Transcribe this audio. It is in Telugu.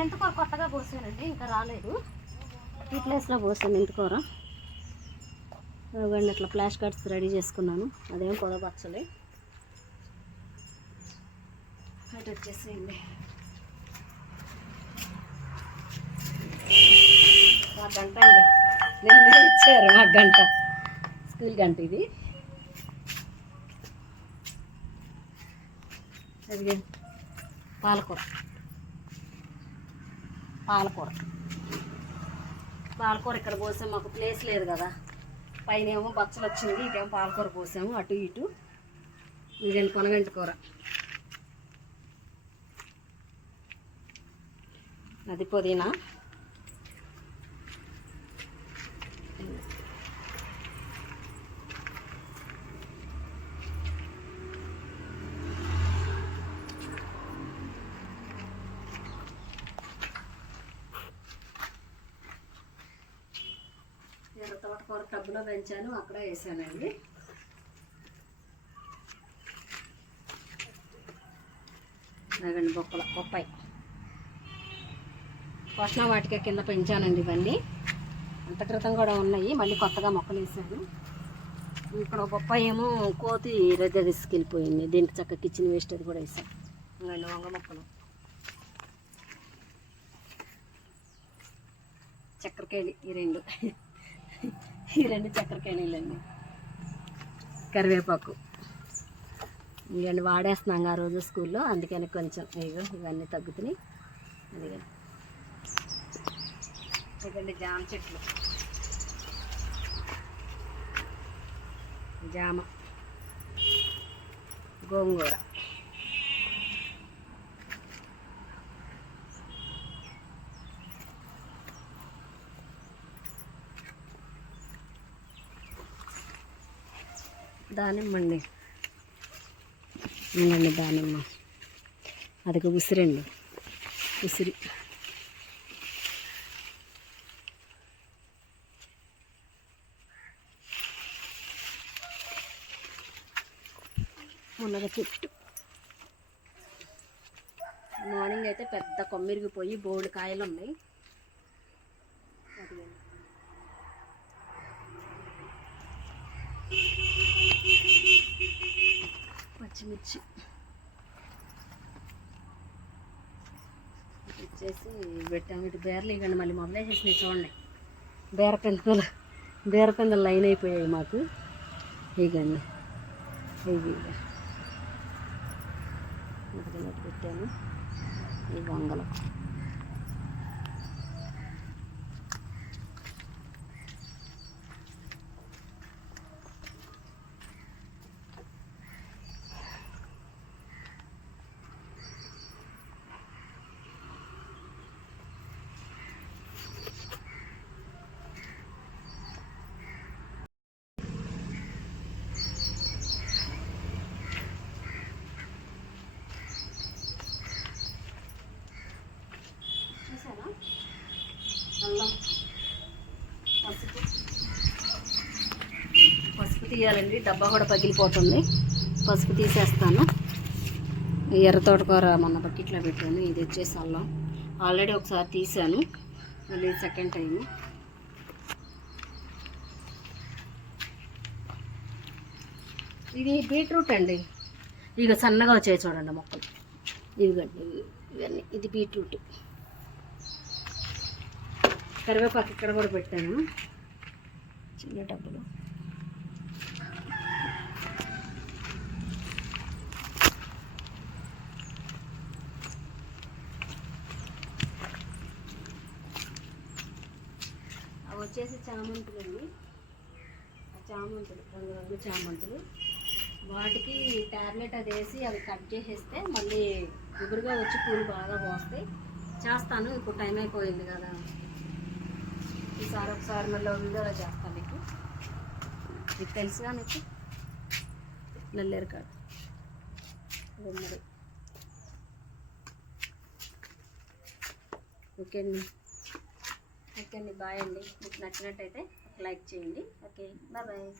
మెంతికూర కొత్తగా పోసానండి, ఇంకా రాలేదు. ఈ ప్లేస్లో పోసాను మెంతికూర. ఇవ్వండి అట్లా ఫ్లాష్ కార్డ్స్ రెడీ చేసుకున్నాను. అదేం పొడవచ్చలే. అటు వచ్చేసేయండి. మా గంట అండి, నిన్న ఇచ్చారు మా గంట, స్కూల్ గంట ఇది. అది పాలకూర ఇక్కడ పోసాం. మాకు ప్లేస్ లేదు కదా, పైన ఏమో బచ్చలు వచ్చింది, ఇటేమో పాలకూర పోసాము అటు ఇటు. ఇదండి కొనగంటి కూర, అది పుదీనా. ఎర్ర తోటకూర టబ్బులో పెంచాను, అక్కడ వేసానండి. అదండి బొప్పాయి పోషణ వాటిక కింద పెంచానండి. ఇవన్నీ అంత క్రితం కూడా ఉన్నాయి, మళ్ళీ కొత్తగా మొక్కలు వేసాను. ఇక్కడ బొప్పాయి ఏమో కోతి రెద్ద తీసుకెళ్ళిపోయింది. దీనికి చక్క కిచెన్ వేస్ట్ అది కూడా వేసాను. అండి వంగ మొక్కలు, చక్కెరకాయలు ఈ రెండు చక్కెరకాయలండి. కరివేపాకు ఇవన్నీ వాడేస్తున్నాం ఆ రోజు స్కూల్లో, అందుకని కొంచెం ఇవన్నీ తగ్గుతున్నాయి. అదిగండి జామ చెట్లు, జామ, గోంగూర, దానిమ్మ అండి. ఇంకండి దానిమ్మ, అదిగో ఉసిరండి, ఉసిరి. మునగ చెట్టు. మార్నింగ్ అయితే పెద్ద కొమ్మిరిగిపోయి బోల్డ్ కాయలు ఉన్నాయి. పచ్చిమిర్చి వచ్చేసి పెట్టాము. ఇటు బేరలు ఇవ్వండి, మళ్ళీ మొదలేసేసినాయి చూడండి. బీరపిందలు లైన్ అయిపోయాయి మాకు. ఇవ్వండి ఇవి ఉడికినట్టు పెట్టాను. ఈ వంగలు అల్లం, పసుపు తీయాలండి. డబ్బా కూడా పగిలిపోతుంది, పసుపు తీసేస్తాను. ఎర్ర తోటకూర మొన్న బకెట్లో పెట్టాను. ఇది వచ్చేసి అల్లం, ఆల్రెడీ ఒకసారి తీసాను, మళ్ళీ సెకండ్ టైము. ఇది బీట్రూట్ అండి, ఇక సన్నగా వచ్చాయి చూడండి మొక్కలు. ఇవిగండి ఇవన్నీ, ఇది బీట్రూట్. కరివేపాకు ఇక్కడ కూడా పెట్టాను, చిన్న డబ్బులు. అవి వచ్చేసి చామంతులు అండి, చామంతులు, రంగురంగు చామంతులు. వాటికి టాబ్లెట్ అది వేసి అవి కట్ చేసేస్తే మళ్ళీ ఎగురుగా వచ్చి పూలు బాగా పోస్తాయి. చేస్తాను, ఇప్పుడు టైం అయిపోయింది కదా. ఈసారి ఒకసారి మళ్ళీ వీడియోలో చేస్తాను. మీకు తెలుసుగా, మీకు నల్లేరు కాదు మరి. ఓకే అండి, బాయ్ అండి. మీకు నచ్చినట్టయితే లైక్ చేయండి. Okay, bye.